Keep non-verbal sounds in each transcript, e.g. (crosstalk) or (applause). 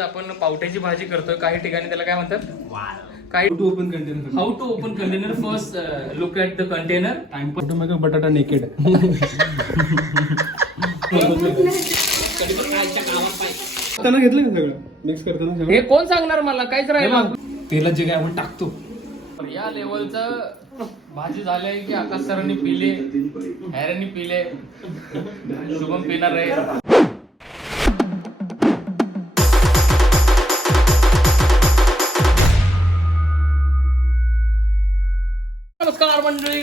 आपण पावट्याची भाजी करतोय. काही ठिकाणी त्याला काय म्हणतात? काही to open container how to open container first look at the container time पण बटाटा नेकेड करताना घेतलं का सगळं? मिक्स करताना हे कोण सांगणार मला? काहीच राहिलं. तेलात जे काय आपण टाकतो. या लेवलचं भाजी झालंय की आकाश सरांनी पिले हॅरांनी पिले. शुभम पिणार आहे.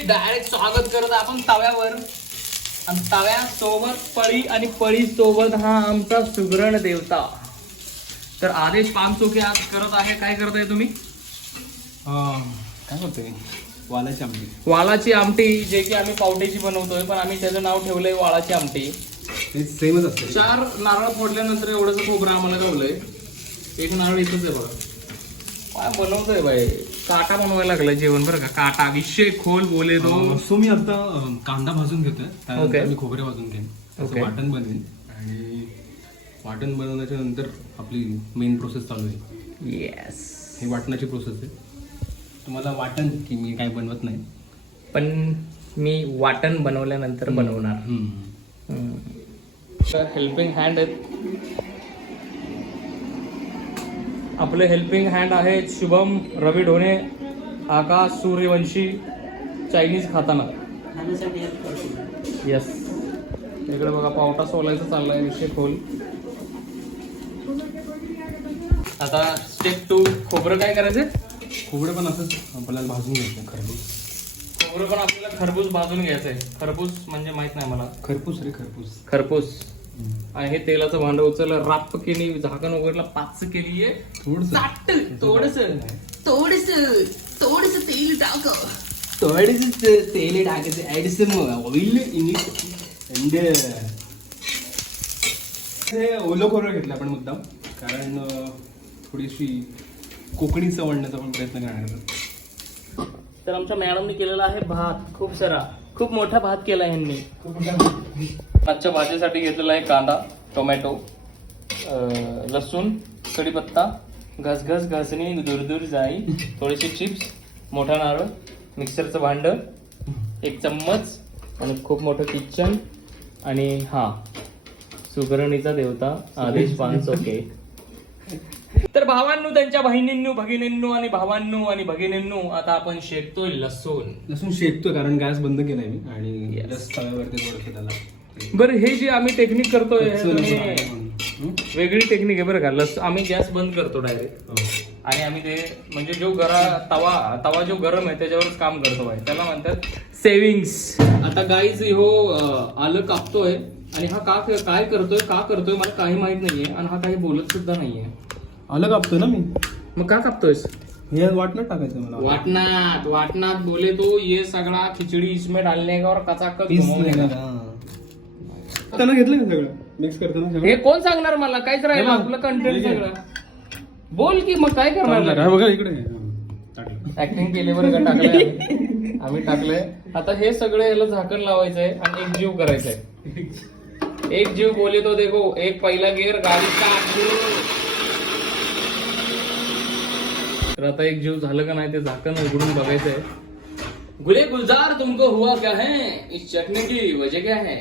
डायरेक्ट स्वागत करत आपण तव्यावर. आणि तव्यासोबत पळी आणि पळी सोबत हा आमचा सुगरण देवता. तर आदेश पानचोके आज करत आहे. काय करत आहे तुम्ही काय करतोय वालाची आमटी. वालाची आमटी जे की आम्ही पावट्याची बनवतोय पण आम्ही त्याचं नाव ठेवलंय वाळाची आमटी. सेमच असते चार नारळ फोडल्यानंतर एवढंच खोबरं आम्हाला गावलंय. एक नारळ इथंच आहे बघा. काय बनवतोय बाई? काटा बनवायला लागलाय जेवण बरं का? काटा विषय खोल बोले तो सो मी आता अं, कांदा भाजून घेतोय. त्यानंतर Okay. मी खोबरे भाजून घेईन. त्याचं Okay. वाटण बनवेन. आणि वाटण बनवण्याच्या नंतर आपली मेन प्रोसेस चालू आहे. येस ही वाटणाची प्रोसेस आहे. तुम्हाला वाटण की मी काय बनवत नाही. पण मी वाटण बनवल्यानंतर बनवणार. हम्म. हेल्पिंग हँड आहेत. आपले हेल्पिंग हँड आहेत शुभम रवी ढोणे आकाश सूर्यवंशी चायनीज खाताना. येस इकडे बघा पावटा सोलायचा चाललाय विषय खोल. आता स्टेप टू खोबरं काय करायचं खोबरं पण असंच आपल्याला भाजून घ्यायचं खरबूज. खोबरं पण आपल्याला खरबूज भाजून घ्यायचंय. खरबूज म्हणजे माहीत नाही मला. खरपूस रे खरपूस. खरपूस. आणि हे तेलाचं भांड उचललं राप केली झाकण उघडलं पाच केली थोडस. थोडस थोडस. थोडस तेल टाक. थोडस तेल टाकायचं. ऍड सम ऑइल हे ओलं खोबरं घेतलं आपण मुद्दाम. कारण थोडीशी कोकणी चव आणण्याचा आपण प्रयत्न करणार. तर आमच्या मॅडमने केलेला आहे भात. खूप सारा खूप मोठा भात केला ह्यांनी आजच्या भाजीसाठी घेतलेला आहे कांदा टोमॅटो लसूण कढीपत्ता घसघस घसणी दूर जाई थोडेसे चिप्स मोठा नारळ मिक्सरचं भांड एक चम्मच आणि खूप मोठं किचन आणि हा सुगरणीचा देवता आदेश पानसोके. तर भावांनो त्यांच्या बहिणींनो भगिनींनो आणि भावांनो आणि भगिनींनो आता आपण शेकतोय लसूण. लसूण शेकतोय कारण गॅस बंद केलाय मी आणि. जस्ट तव्यावरती त्याला बरं हे जे आम्ही टेक्निक करतोय हे तुम्ही-? वेगळी टेक्निक आहे बरं का. लस आम्ही गॅस बंद करतो डायरेक्ट हो. आणि आम्ही ते म्हणजे जो गरा तवा तवा जो गरम आहे त्याच्यावरच काम करतो आहे त्याला म्हणतात सेविंग्स आता गाईज हो आलं कापतोय आणि हा का काय करतोय का करतोय मला काही माहीत नाहीये आणि हा काही बोलत सुद्धा नाहीये. आलं कापतो ना मी? मग का कापतोयस? हे वाटणं टाकायचं मला. वाटणात वाटणात बोले तो ये सगळा खिचडी इसमें डालने का और कचाकच करताना घेतलं का सगळं? मिक्स करताना हे सगळं कोण सांगणार मला? काहीच राहिलं हे बघ. आपलं कंटेंट हे घे. सगळं. बोल की मग काय. करणार हा बघा इकडे. ऍक्टिंग केली बरं का? टाकलंय आम्ही. आम्ही टाकलंय आता हे सगळं याला झाकण लावायचंय आणि एक जीव करायचंय. एक जीव बोले तो देखो एक पहिला गिअर गाडी तर आता एक जीव झालं का नाही ते झाकण उघडून बघायचंय. गुले गुलजार तुमको हुआ क्या है? इस चटणी की वजह क्या है?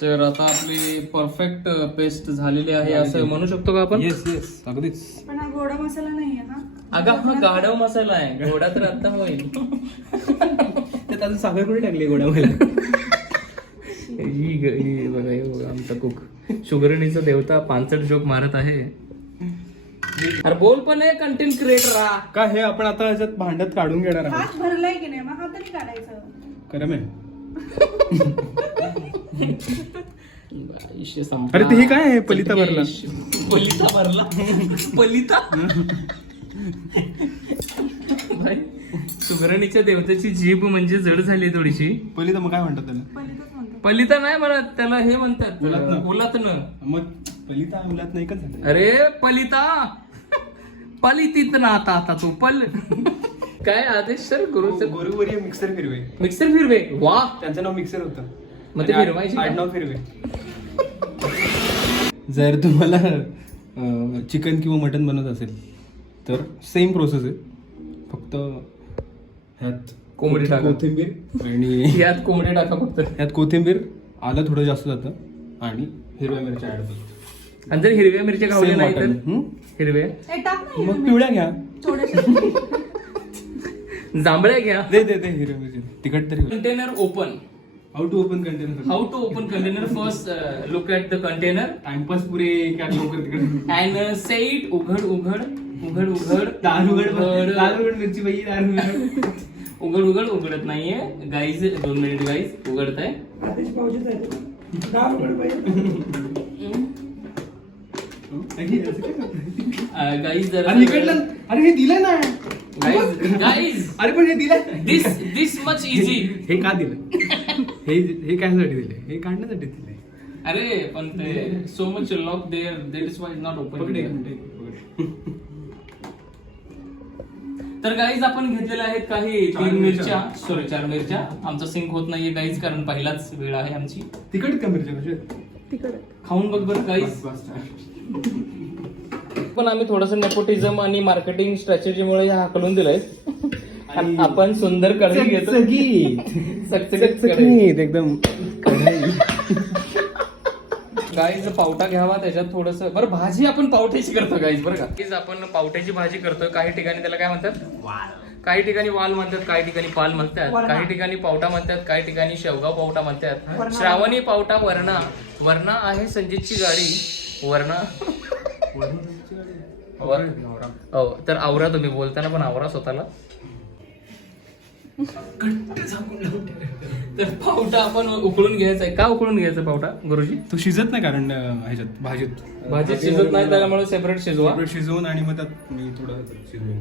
तर आता आपली परफेक्ट पेस्ट झालेली आहे असं म्हणू शकतो का आपण? येस येस अगदीच. पण हा गोडा मसाला नाहीये ना? अगं हा गाढव मसाला. आहे. घोडा तर आता होईल. (laughs) त्यात अजून साखर कुठे टाकली गोडा मला ही ग- ही बघा हे बघा आमचा कुक शुगरणीचा देवता पानसट जोक मारत आहे. अरे बोल पण आहे कंटेंट क्रिएटर हा का हे आपण आता याच्यात भांड्यात काढून घेणार आहोत? हात भरलाय की नाही? मग हाताने काढायचं. खरं आहे. (laughs) संपला. अरे ते हे काय आहे? पलिता भरला. पलिता भरला? पलिता? भाई, सुगरणीच्या देवतेची जीभ म्हणजे जड झाली थोडीशी. पहिली तर मग काय म्हणतात त्याला? म्हणतो पलिता नाही म्हणत त्याला हे म्हणतात. उलातनं. मग पलिता मुलात नाही झालं. अरे पलिता! पलितीत ना आता आता तू पल. काय आदेश सर? गुरु सर? गोरुवरी मिक्सर फिरवे. मिक्सर फिरवे? वा. त्यांचं नाव मिक्सर होतं. मग ते आणि फिरवायचे का? आडनाव फिरवे. (laughs) जर तुम्हाला चिकन किंवा मटन बनवत असेल तर सेम प्रोसेस आहे. फक्त ह्यात कोंबडी टाका. कोथिंबीर आणि (laughs) यात कोंबडी टाका फक्त. ह्यात कोथिंबीर आलं थोडं जास्त जातं आणि हिरव्या मिरच्या ऍड होतात आणि जर हिरव्या मिरच्या खावल्या Same नाही तर? वाटण. हं? हिरव्या? ए, टाक ना मग पिवळ्या घ्या. थोडेसे (laughs) जांभळ्या घ्या. दे दे दे हिरव्या मिरची तिखट तरी container open how to open container how to open container first look at the container timepass पुरे काय लवकर तिकडे अँड सेट उघड उघड उघड उघड दाल उघड दाल उघड मिरची बाई दाल उघड। (laughs) उघड उघड उघडत नाहीये. गाईज दोन मिनिट गाईज उघडत आहे गाईज जरा अरे हे दिलं ना. गाईज गाईज अरे पण हे दिलं. दिस दिस मच इझी हे का दिलं? हे हे कशासाठी दिले हे काढण्यासाठी दिले अरे पण ते so much lock there that is why not open. तर गाईज आपण घेतलेल्या आहेत काही चार तीन मिरच्या. सॉरी चार मिरच्या. आमचा सिंक होत नाहीये गाईज कारण पहिलाच वेळ आहे आमची. तिखट का मिरच्या कशा खाऊन बघ बरं गाईज पण आम्ही थोडस नेपोटिझम आणि मार्केटिंग स्ट्रॅटेजीमुळे हे हाकलून दिलंय. (laughs) आणि- आपण सुंदर कढई घेतो. चकचकीत कढई. एकदम गाईज पावटा घ्यावा त्याच्यात थोडस बरं भाजी आपण पावट्याची करतो गाईज बरं का? आपण पावट्याची भाजी करतोय काही ठिकाणी त्याला काय म्हणतात? काही ठिकाणी वाल म्हणतात काही ठिकाणी पाल म्हणतात काही ठिकाणी पावटा म्हणतात काही ठिकाणी शेवगाव पावटा म्हणतात. श्रावणी पावटा वरणा. वरणा आहे संजितची गाडी. वरणा. वर- हो तर आवरा तुम्ही. बोलताना पण आवरा स्वतःला. तर पावटा आपण उकळून घ्यायचा आहे. का उकळून घ्यायचा पावटा गुरुजी? तो शिजत नाही कारण अं, ह्याच्यात भाजीत. भाजीत शिजत नाही त्यामुळे सेपरेट शिजवा. शिजवून आणि मग त्यात मी थोडं शिजवून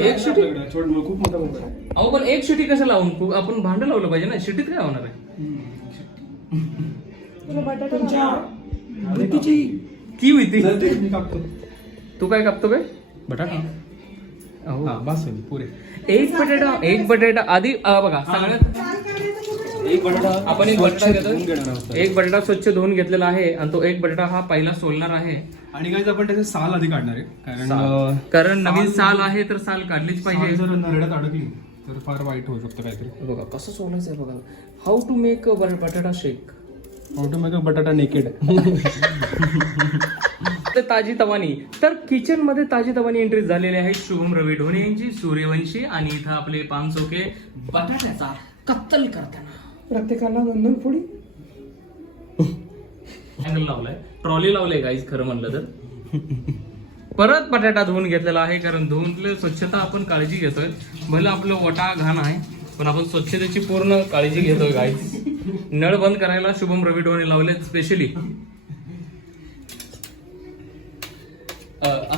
एक शिटी? आपल्याकडे छोट खूप मोठा मोठा आहे. अहो पण एक शिटी कसं लावून? आपण भांडं लावलं पाहिजे ना. शिटीत काय होणार आहे? की? होती मी कापतो. तू काय कापतो काय? बटाटा. हा बस होईल पुरे. एक बटाटा एक बटाटा आधी अं, बघा सगळ्यात एक बटाटा आपण एक बटाटा स्वच्छ धुवून घेणार आहोत. घेतो एक बटाटा स्वच्छ धुवून घेतलेला आहे आणि तो एक बटाटा हा पहिला सोलणार आहे. आणि काय आपण त्याचे साल आधी काढणार आहे. कारण अं, कारण नवीन साल आहे तर साल काढलीच साल पाहिजे. जर नरड्यात अडकली तर फार वाईट होऊ शकतं काहीतरी. बघा कसं सोलायचं आहे बघा. हाऊ टू मेक बटाटा शेक ऑटोमॅटिक बटाटा नेकेड (laughs) तर ताजी तवानी. तर किचनमध्ये ताजी तवानी एंट्री झालेली आहे शुभम रवी ढोणे यांची सूर्यवंशी आणि इथं आपले पान चोके बटाट्याचा कत्तल करताना. प्रत्येकाला दोन दोन फोडी. अँगल लावलाय. ट्रॉली लावलंय गाईज खरं म्हणलं तर. परत बटाटा धुवून घेतलेला आहे कारण धुवून स्वच्छता आपण काळजी घेतोय. भले आपलं वटा घाण आहे पण आपण स्वच्छतेची पूर्ण काळजी घेतोय गाईज नळ बंद करायला शुभम रवी डोणे लावले स्पेशली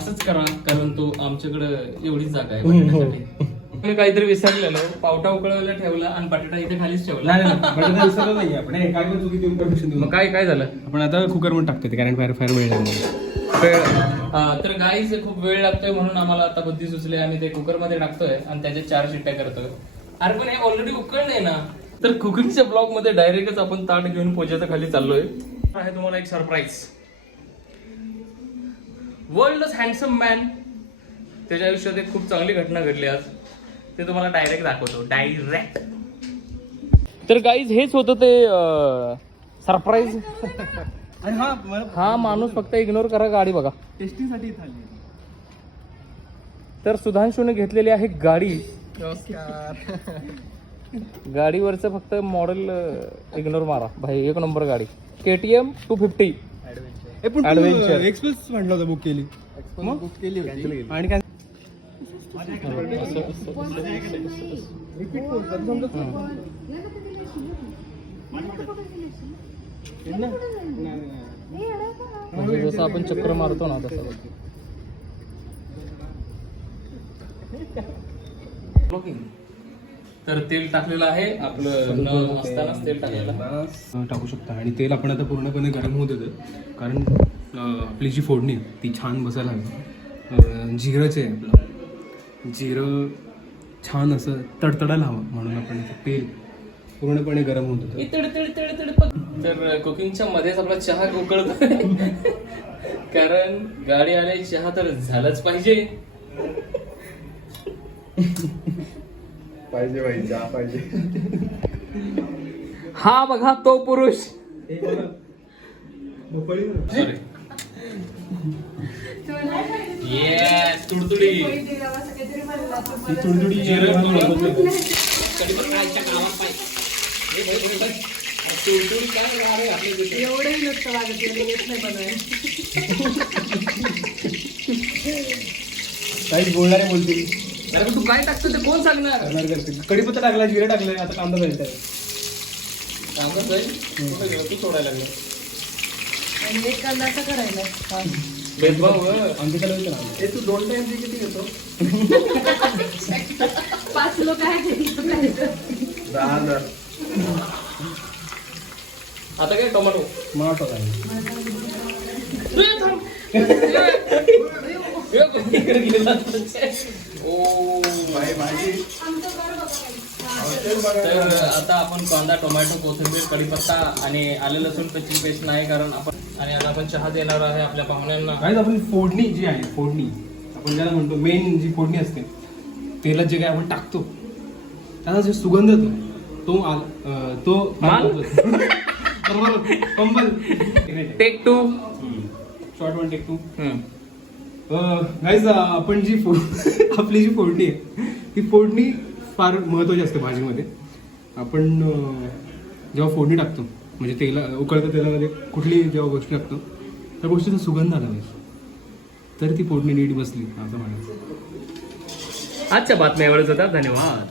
असंच करा कारण तो आमच्याकडे एवढीच जागा आहे बटाट्यासाठी. मी काहीतरी विसरलेलो पावटा उकळवायला ठेवला आणि बटाटा इथे खालीच ठेवला. नाही नाही, बटाटा विसरलो नाही आपण हे काय पण चुकी देऊन परमिशन देऊ मग काय काय झालं? आपण आता कुकरमध्ये टाकतो ते कारण फार फार वेळ लागणार वेळ हा, तर गाईच खूप वेळ लागतोय म्हणून आम्हाला आता बुद्धी सुचली. आम्ही ते कुकरमध्ये टाकतोय आणि त्याच्या चार शिट्ट्या करतोय. अरे पण हे ऑलरेडी उकळलंय ना. तर कुकिंगच्या ब्लॉगमध्ये डायरेक्टच आपण ताट घेऊन पोजाच्या खाली चाललोय. आहे तुम्हाला एक सरप्राईज वर्ल्ड हँडसम मॅन त्याच्या आयुष्यात एक खूप चांगली घटना घडली आज. ते तुम्हाला डायरेक्ट दाखवतो. डायरेक्ट तर गाईज हेच होतं ते सरप्राईज हा माणूस फक्त इग्नोर करा गाडी बघा. टेस्टिंगसाठी तर सुधांशूने घेतलेली आहे गाडी. गाडीवरचं फक्त मॉडेल इग्नोर मारा. भाई एक नंबर गाडी. K T M two Adventure. Express म्हटलं होतं बुक केली. बुक केली आणि काय? जसं आपण चक्र मारतो ना तसं. तर तेल टाकलेलं आहे. आपलं न असतानाच तेल टाकलेलं. टाकू शकता. आणि तेल आपण आता पूर्णपणे गरम होत येतं कारण आपली जी फोडणी आहे, ती छान बसायला हवी. जिरंच आहे आपलं जिरं छान असं तडतडायला हवं. म्हणून आपण तेल पूर्णपणे गरम होत होतं. तर कुकिंगच्या मध्येच आपला चहा उकळतोय (laughs) कारण गाडी आली चहा तर झालंच पाहिजे. (laughs) पाहिजे पाहिजे चहा पाहिजे. हा बघा तो पुरुष? एवढंही नसतं वाजत येत नाही बनवायला काही बोलणारे बोलतील. अरे पण तू काय टाकतो ते कोण सांगणार? कढीपत्ता टाकला जिरे टाकले आता कांदा जाईल. सांगत जाईल? तू सोडायला लागलं. आणि एक कांदाचा करायला. भेदभाव हं. आमच्या त्याला आम्ही. तू दोन टाइम किती घेतो? (laughs) पाच लोक आहेत दहा हजार आता काय टोमॅटो? वाटतं काय. (laughs) (laughs) ओ भाई भाजी तर आता आपण कांदा टोमॅटो कोथिंबीर कढीपत्ता आणि आले लसूण त्याची पेस्ट नाही कारण आपण आणि आता आपण चहा देणार आहे आपल्या पाहुण्यांना. काय आपण फोडणी जी आहे फोडणी आपण ज्याला म्हणतो मेन जी फोडणी असते तेलात जे काय आपण टाकतो त्याचा जो सुगंध येतो तो आल- तो कंबल. Take two short one take two guys आपण जी फो (laughs) आपली जी फोडणी आहे ती फोडणी फार महत्वाची असते भाजीमध्ये. आपण जेव्हा फोडणी टाकतो म्हणजे तेला उकळत्या तेलामध्ये कुठली जेव्हा गोष्टी टाकतो त्या गोष्टीचा सुगंध आला पाहिजे. तर ती फोडणी नीट बसली असं म्हणायचं. आजच्या बातम्या एवढंच होत्या धन्यवाद.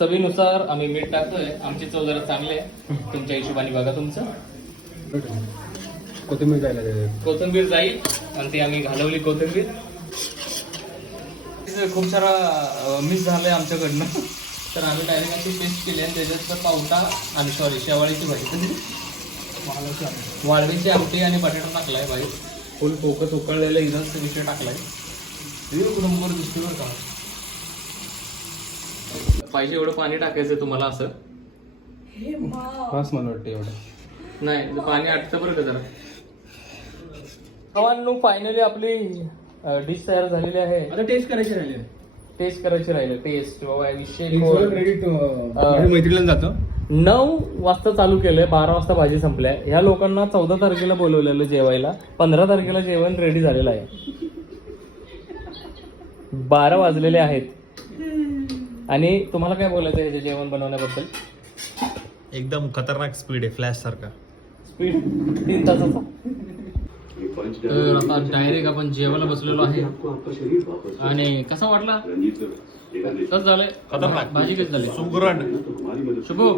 चवीनुसार आम्ही मीठ टाकतोय. आमची चव जरा चांगली आहे. तुमच्या हिशोबाने बघा तुमचं. कोथिंबीर जायला. कोथिंबीर जाईल. आणि ती आम्ही घालवली कोथिंबीर. खूप सारा मिस झालंय आमच्याकडनं. तर आम्ही डायरेक्ट अशी पेस्ट केली आणि त्याच्यात पावटा आणि सॉरी शेवाळीची भाजी. वाळवीची आमटी आणि बटाटा टाकलाय भाई. फुल फोकस उकळलेलं इथंच विषय टाकलाय. नंबर दिसतो बरं का. पाहिजे एवढं पाणी टाकायचं तुम्हाला असं? मला वाटतं एवढं. नाही पाणी आटतं बरं का जरा? भावांनो फायनली आपली डिश तयार झालेली आहे. आता टेस्ट करायची राहिली टेस्ट करायची राहिले टेस्ट बाबा विषय सगळं क्रेडिट माझ्या मैत्रिणीला जातं. नऊ वाजता चालू केलंय बारा वाजता भाजी संपल्या. ह्या लोकांना चौदा तारखेला बोलवलेलं जेवायला पंधरा तारखेला जेवण रेडी झालेलं आहे. बारा वाजलेले आहेत. आणि तुम्हाला काय बोलायचं आहे जेवण बनवण्याबद्दल? एकदम खतरनाक स्पीड आहे फ्लॅश सारखा. स्पीड तीन तासाचा. तर आता डायरेक्ट आपण जेवायला बसलेलो आहे. आणि कसा वाटला? कसं झालंय? खतरनाक. भाजी कशी झाली? सुगरण. शुभू.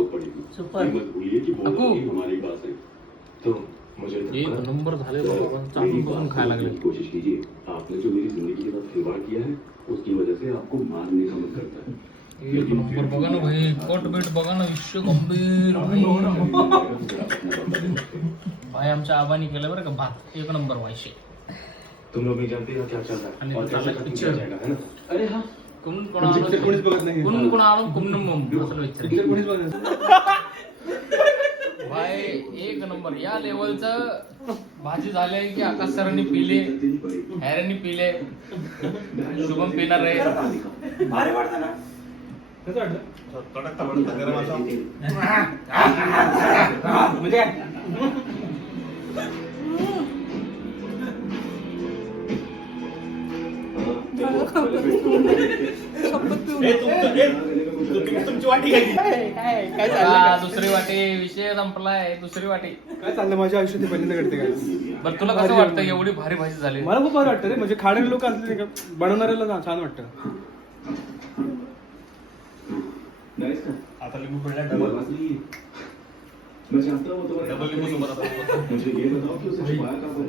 सुपर. अकू. एक नंबर झाले बाबा चालून बसून खायला लागले. कोशिश कीजिए. आपने जो मेरी जिंदगी के साथ खिलवाड़ किया है उसकी वजह से आपको मारने का मन करता है। एक नंबर बघा ना भाई कोट बीट बघा ना विश्व गंभीर भाई. आमच्या आबानी केलं बरं का भात एक नंबर व्हायचे तुम लोग जानते यहाँ क्या चल रहा है? और कैसे पिक्चर. जाएगा है? ना अरे हाँ कुण Picture कोणीच बघत नाही. कुण कोण आणून कुण असं विचार. कोणीच बघत नाही. भाई एक नंबर. या लेवलचं भाजी झालंय की आकाश सरांनी पिले हॅरेंनी पिले. शुभम पिणार आहे. कसं वाटलं? कडक तबडक गरम असा म्हणजे काय? तुमची वाटी घ्यायची हा, दुसरी वाटी विषय संपलाय दुसरी वाटी काय चाललं माझ्या आयुष्यात हे पहिल्यांदा घडते काय बरं तुला कसं वाटतं? एवढी भारी भाजी झाली. मला खूप भारी वाटतं रे. म्हणजे खाणारे लोक असले नाही का बनवणाऱ्याला छान वाटतं नाइस ना आता लिंबू पिळल्या डबल मैं चाहता हूँ तुम्हारे मुझे ये बताओ कि उसे छुपाया कहाँ पर?